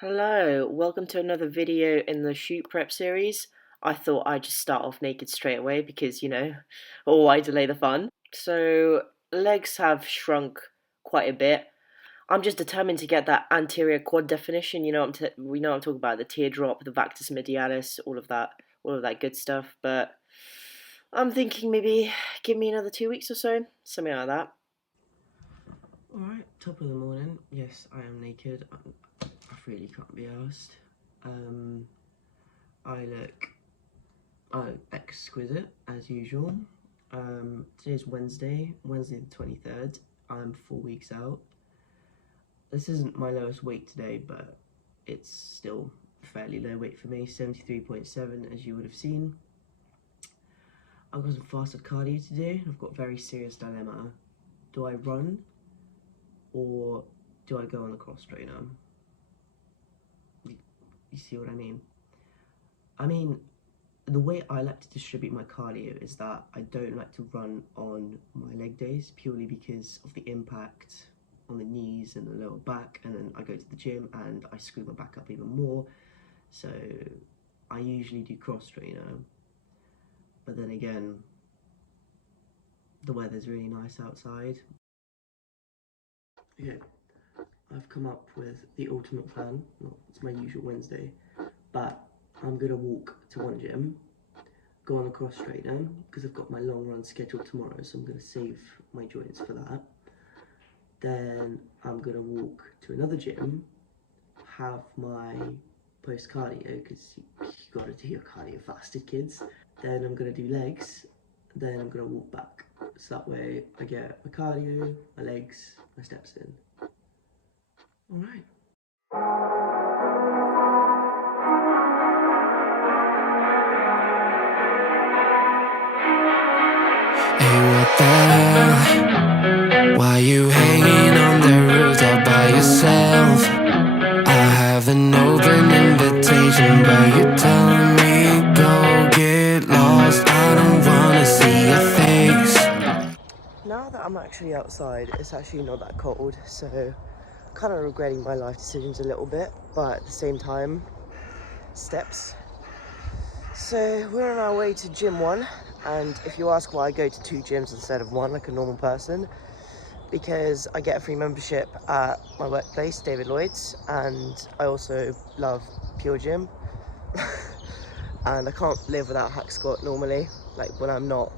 Hello, welcome to another video in the shoot prep series. I thought I'd just start off naked straight away because, why delay the fun? So, legs have shrunk quite a bit. I'm just determined to get that anterior quad definition, we know I'm talking about the teardrop, the vectus medialis, all of that good stuff, but I'm thinking maybe give me another 2 weeks or so, something like that. Alright, top of the morning. Yes, I am naked. I really can't be arsed. I look exquisite as usual. Today's Wednesday the 23rd. I'm 4 weeks out. This isn't my lowest weight today, but it's still fairly low weight for me. 73.7 as you would have seen. I've got some fasted cardio to do. I've got a very serious dilemma. Do I run or do I go on the cross trainer? You see what I mean? The way I like to distribute my cardio is that I don't like to run on my leg days purely because of the impact on the knees and the lower back, and then I go to the gym and I screw my back up even more. So I usually do cross trainer, but then again, the weather's really nice outside. Okay, I've come up with the ultimate plan. Well, it's my usual Wednesday, but I'm gonna walk to one gym, go on a cross trainer because I've got my long run scheduled tomorrow, so I'm gonna save my joints for that. Then I'm gonna walk to another gym, have my post cardio because you gotta do your cardio fasted, kids. Then I'm gonna do legs. Then I'm gonna walk back. So that way I get my cardio, my legs, my steps in. All right. Hey, what the hell? Why you hanging on the rooftop by yourself? I have an open invitation, but you're telling me go get lost. I don't wanna see your face. Now that I'm actually outside, it's actually not that cold, so kind of regretting my life decisions a little bit, but at the same time, steps. So we're on our way to gym 1, and if you ask why I go to 2 gyms instead of 1 like a normal person, because I get a free membership at my workplace, David Lloyd's, and I also love Pure Gym. And I can't live without hack squat normally. Like when I'm not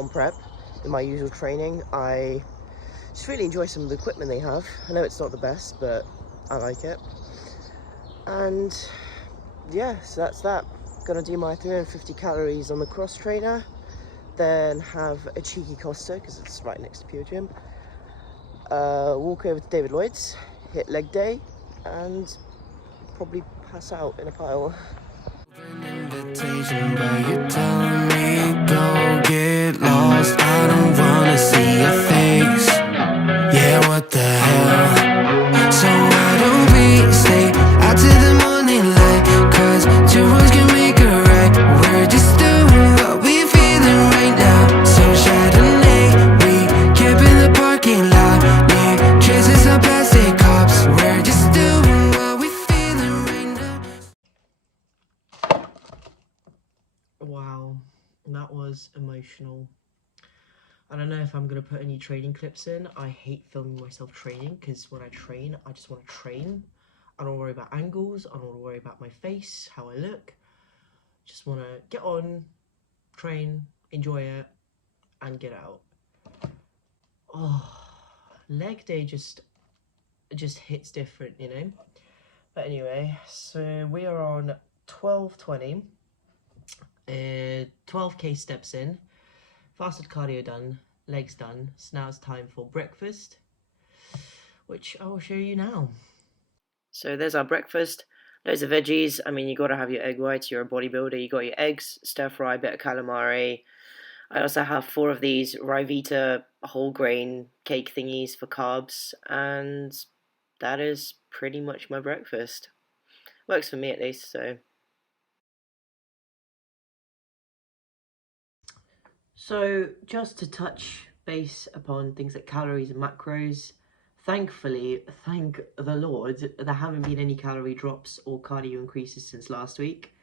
on prep in my usual training, I just really enjoy some of the equipment they have. I know it's not the best, but I like it. And yeah, so that's that. Gonna do my 350 calories on the cross trainer, then have a cheeky Costa because it's right next to Pure Gym. Walk over to David Lloyd's, hit leg day, and probably pass out in a pile. Invitation, but you're telling me go get lost. I don't wanna see your face. Yeah, what the hell? So why don't we stay out to the morning light? Cause two wrongs can make a right. We're just doing what we're feeling right now. So Chardonnay, we camp in the parking lot. Leave traces of plastic cups. We're just doing what we're feeling right now. Wow, that was emotional. I don't know if I'm gonna put any training clips in. I hate filming myself training because when I train, I just want to train. I don't worry about angles. I don't worry about my face, how I look. Just want to get on, train, enjoy it, and get out. Oh, leg day just hits different, you know. But anyway, so we are on 12:20. 12k steps in, fasted cardio done, legs done. So now it's time for breakfast, which I will show you now. So there's our breakfast. Loads of veggies. I mean, you got to have your egg whites. You're a bodybuilder. You got your eggs, stir fry, bit of calamari. I also have 4 of these Ryvita whole grain cake thingies for carbs, and that is pretty much my breakfast. Works for me at least. So just to touch base upon things like calories and macros, Thankfully, thank the Lord, there haven't been any calorie drops or cardio increases since last week,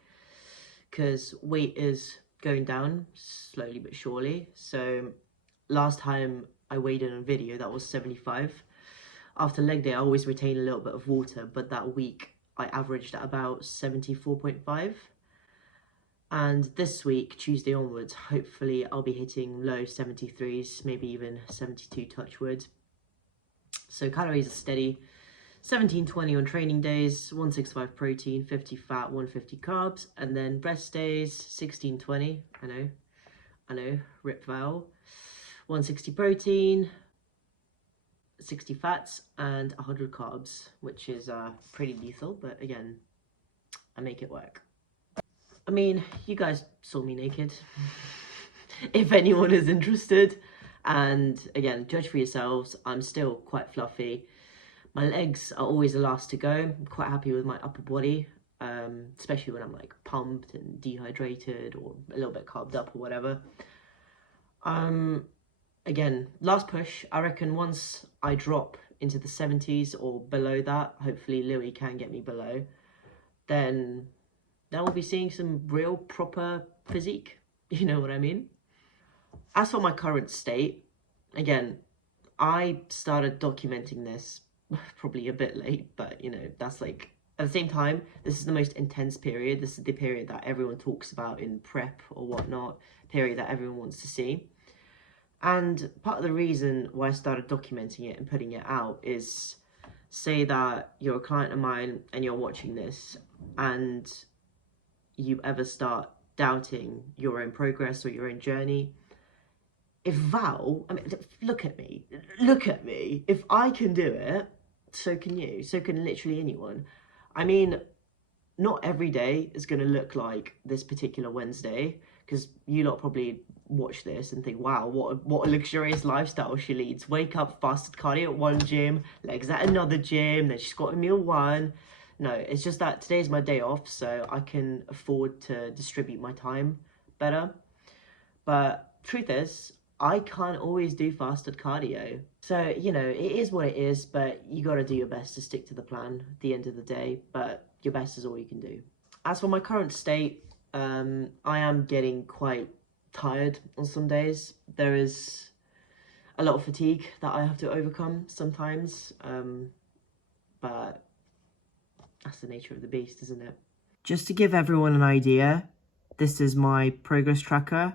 because weight is going down slowly but surely. So last time I weighed in on video, that was 75. After leg day, I always retain a little bit of water, but that week I averaged at about 74.5. And this week, Tuesday onwards, hopefully I'll be hitting low 73s, maybe even 72 touch wood. So calories are steady. 1720 on training days, 165 protein, 50 fat, 150 carbs, and then rest days, 1620. I know, rip Val. 160 protein, 60 fats, and 100 carbs, which is pretty lethal, but again, I make it work. I mean, you guys saw me naked, if anyone is interested. And again, judge for yourselves. I'm still quite fluffy. My legs are always the last to go. I'm quite happy with my upper body, especially when I'm like pumped and dehydrated or a little bit carved up or whatever. Again, last push. I reckon once I drop into the 70s or below that, hopefully Louis can get me below, then we'll be seeing some real proper physique. You know what I mean? As for my current state, again, I started documenting this probably a bit late, but you know, that's like, at the same time, this is the most intense period. This is the period that everyone talks about in prep or whatnot, period that everyone wants to see. And part of the reason why I started documenting it and putting it out is, say that you're a client of mine and you're watching this and you ever start doubting your own progress or your own journey. If Val, I mean, look at me, if I can do it, so can you, so can literally anyone. I mean, not every day is going to look like this particular Wednesday, because you lot probably watch this and think, wow, what a luxurious lifestyle she leads. Wake up, fasted cardio at one gym, legs at another gym, then she's got a meal one. No, it's just that today's my day off, so I can afford to distribute my time better. But truth is, I can't always do fasted cardio. So, you know, it is what it is, but you got to do your best to stick to the plan at the end of the day, but your best is all you can do. As for my current state, I am getting quite tired on some days. There is a lot of fatigue that I have to overcome sometimes, but that's the nature of the beast, isn't it? Just to give everyone an idea, this is my progress tracker.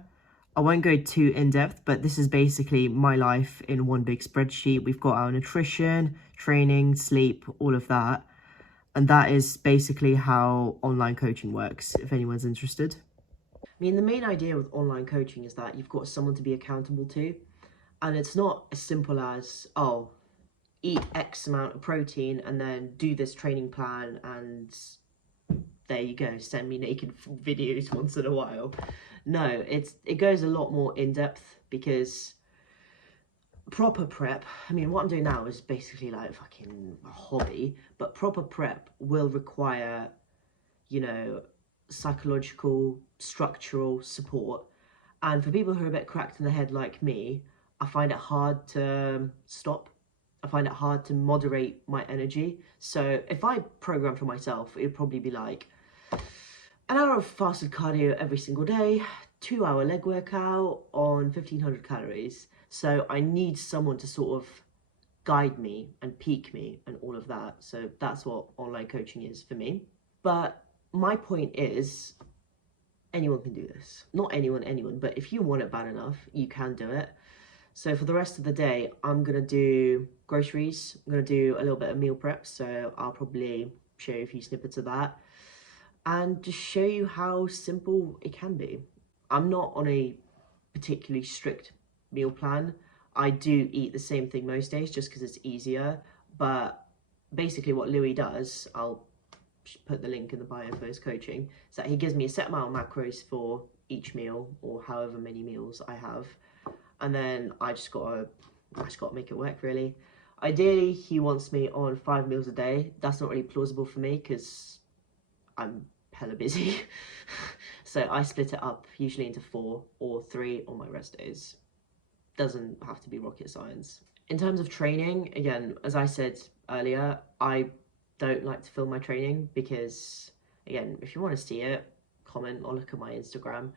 I won't go too in-depth, but this is basically my life in one big spreadsheet. We've got our nutrition, training, sleep, all of that. And that is basically how online coaching works, if anyone's interested. I mean, the main idea with online coaching is that you've got someone to be accountable to. And it's not as simple as, oh, eat X amount of protein and then do this training plan and there you go, send me naked videos once in a while. No, it goes a lot more in depth, because proper prep, I mean, what I'm doing now is basically like fucking a hobby, but proper prep will require, you know, psychological, structural support. And for people who are a bit cracked in the head like me, I find it hard to stop. I find it hard to moderate my energy. So if I program for myself, it'd probably be like an hour of fasted cardio every single day, 2-hour leg workout on 1500 calories. So I need someone to sort of guide me and peak me and all of that. So that's what online coaching is for me. But my point is, anyone can do this. Not anyone, but if you want it bad enough, you can do it. So for the rest of the day, I'm going to do groceries. I'm going to do a little bit of meal prep. So I'll probably show you a few snippets of that and just show you how simple it can be. I'm not on a particularly strict meal plan. I do eat the same thing most days just because it's easier. But basically what Louis does, I'll put the link in the bio for his coaching, is that he gives me a set amount of macros for each meal or however many meals I have. And then I just gotta make it work, really. Ideally, he wants me on 5 meals a day. That's not really plausible for me because I'm hella busy. So I split it up usually into 4 or 3 on my rest days. Doesn't have to be rocket science. In terms of training, again, as I said earlier, I don't like to film my training because, again, if you want to see it, comment or look at my Instagram.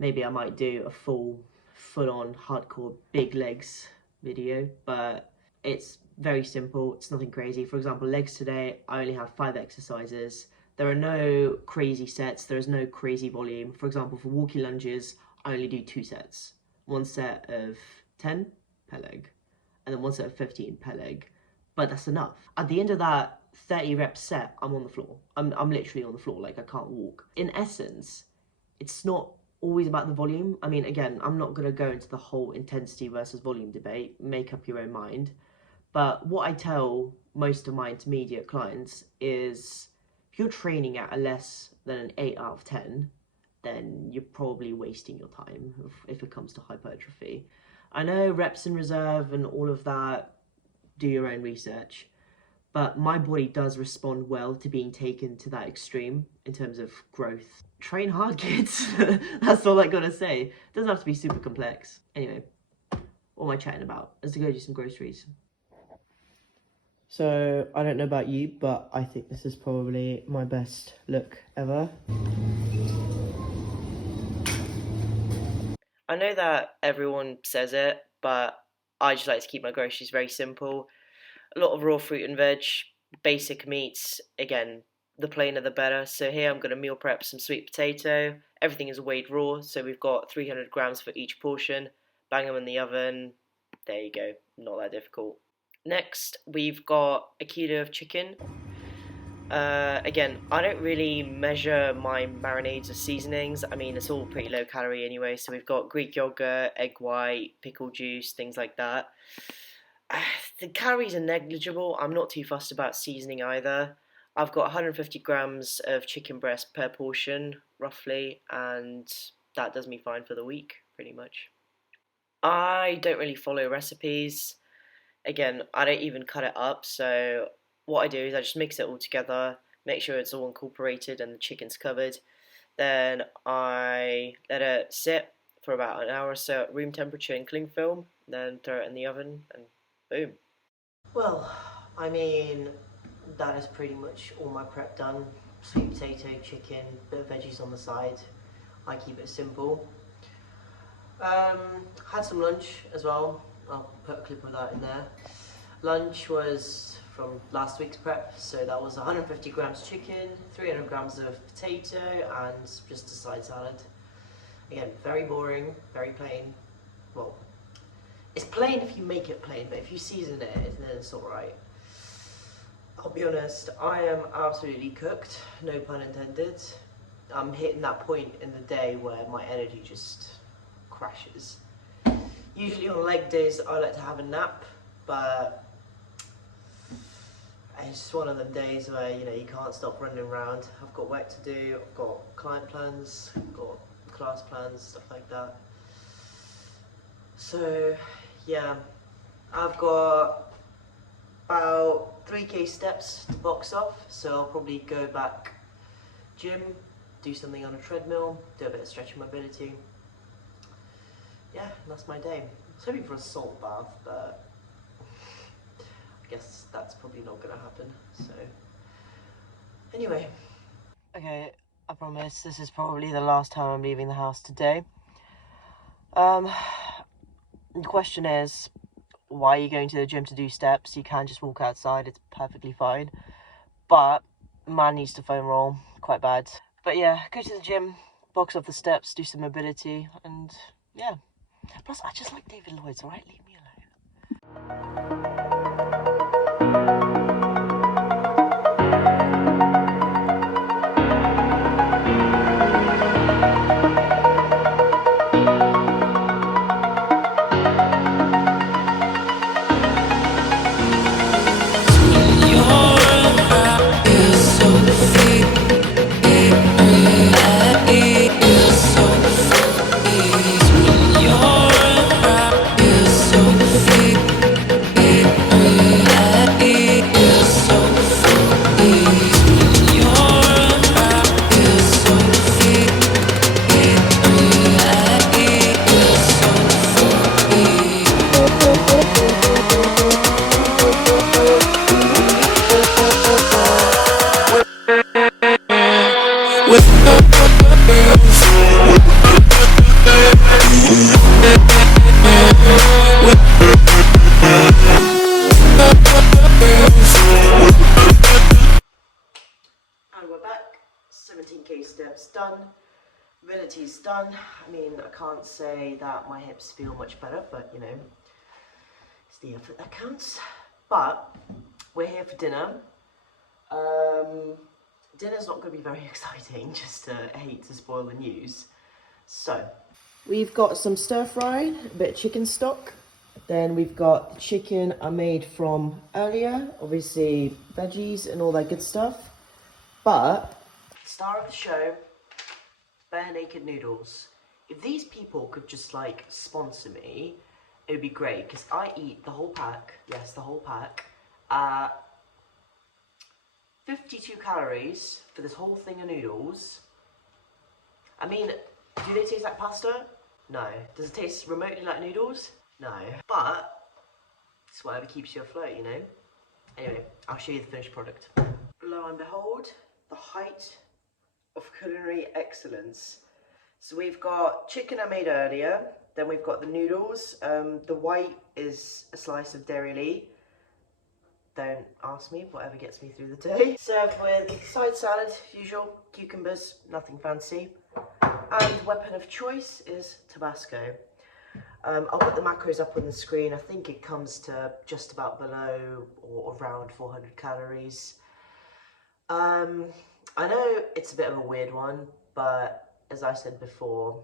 Maybe I might do a full-on hardcore big legs video, but it's very simple. It's nothing crazy. For example, legs today, I only have 5 exercises. There are no crazy sets. There is no crazy volume. For example, for walkie lunges, I only do 2 sets. 1 set of 10 per leg, and then 1 set of 15 per leg. But that's enough. At the end of that 30 rep set, I'm on the floor. I'm literally on the floor, like I can't walk. In essence, it's not always about the volume. I mean, again, I'm not going to go into the whole intensity versus volume debate. Make up your own mind. But what I tell most of my intermediate clients is, if you're training at a less than an 8 out of 10, then you're probably wasting your time if it comes to hypertrophy. I know reps in reserve and all of that, do your own research, but my body does respond well to being taken to that extreme in terms of growth. Train hard, kids. That's all I gotta say. It doesn't have to be super complex. Anyway, what am I chatting about? Let's go do some groceries. So, I don't know about you, but I think this is probably my best look ever. I know that everyone says it, but I just like to keep my groceries very simple. A lot of raw fruit and veg, basic meats. Again, the plainer the better. So here I'm going to meal prep some sweet potato. Everything is weighed raw, so we've got 300 grams for each portion. Bang them in the oven. There you go, not that difficult. Next, we've got a kilo of chicken. Again, I don't really measure my marinades or seasonings. I mean, it's all pretty low calorie anyway. So we've got Greek yogurt, egg white, pickle juice, things like that. The calories are negligible. I'm not too fussed about seasoning either. I've got 150 grams of chicken breast per portion, roughly, and that does me fine for the week, pretty much. I don't really follow recipes. Again, I don't even cut it up, so what I do is I just mix it all together, make sure it's all incorporated and the chicken's covered. Then I let it sit for about an hour or so at room temperature in cling film, then throw it in the oven, and boom. Well, I mean, that is pretty much all my prep done. Sweet potato, chicken, bit of veggies on the side. I keep it simple. Had some lunch as well. I'll put a clip of that in there. Lunch was from last week's prep, so that was 150 grams chicken, 300 grams of potato, and just a side salad. Again, very boring, very plain. Well, it's plain if you make it plain, but if you season it, then it's alright. I'll be honest, I am absolutely cooked, no pun intended. I'm hitting that point in the day where my energy just crashes. Usually on leg days I like to have a nap, but it's just one of them days where you can't stop running around. I've got work to do, I've got client plans, I've got class plans, stuff like that. So yeah, I've got about 3k steps to box off, so I'll probably go back gym, do something on a treadmill, do a bit of stretching mobility. Yeah, that's my day. I was hoping for a salt bath, but I guess that's probably not gonna happen, so anyway. Okay, I promise this is probably the last time I'm leaving the house today. The question is, why are you going to the gym to do steps? You can just walk outside, it's perfectly fine. But man needs to foam roll quite bad. But yeah, go to the gym, box off the steps, do some mobility, and yeah. Plus, I just like David Lloyd's, alright? Leave me alone. And we're back. 17k steps done. Mobility's done. I mean, I can't say that my hips feel much better, but you know, it's the effort that counts. But we're here for dinner. Dinner's not going to be very exciting, just hate to spoil the news. So, we've got some stir fry, a bit of chicken stock. Then we've got the chicken I made from earlier, obviously veggies and all that good stuff. But, star of the show, Bare Naked Noodles. If these people could just like sponsor me, it would be great, because I eat the whole pack, yes, the whole pack, 52 calories for this whole thing of noodles. I mean, do they taste like pasta? No. Does it taste remotely like noodles? No. But it's whatever keeps you afloat, you know? Anyway, I'll show you the finished product. Lo and behold, the height of culinary excellence. So we've got chicken I made earlier, then we've got the noodles. The white is a slice of Dairy Lee. Don't ask me, whatever gets me through the day. Served with side salad, usual, cucumbers, nothing fancy. And weapon of choice is Tabasco. I'll put the macros up on the screen. I think it comes to just about below or around 400 calories. I know it's a bit of a weird one, but as I said before,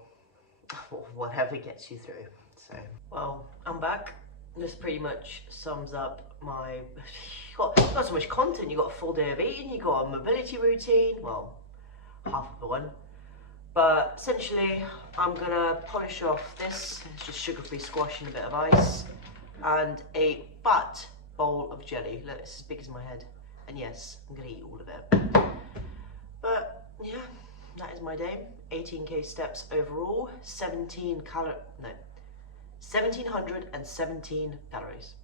whatever gets you through. So, well, I'm back. This pretty much sums up my, you got so much content. You got a full day of eating, you got a mobility routine, well, half of the one. But essentially, I'm gonna polish off this. It's just sugar-free squash and a bit of ice, and a fat bowl of jelly. Look, it's as big as my head. And yes, I'm gonna eat all of it. But yeah, that is my day. 18k steps overall, 1,717 calories.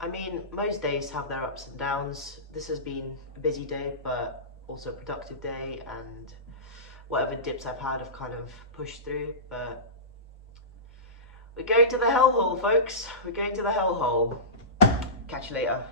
I mean, most days have their ups and downs. This has been a busy day, but also a productive day, and whatever dips I've had have kind of pushed through, but we're going to the hellhole, folks. We're going to the hellhole. Catch you later.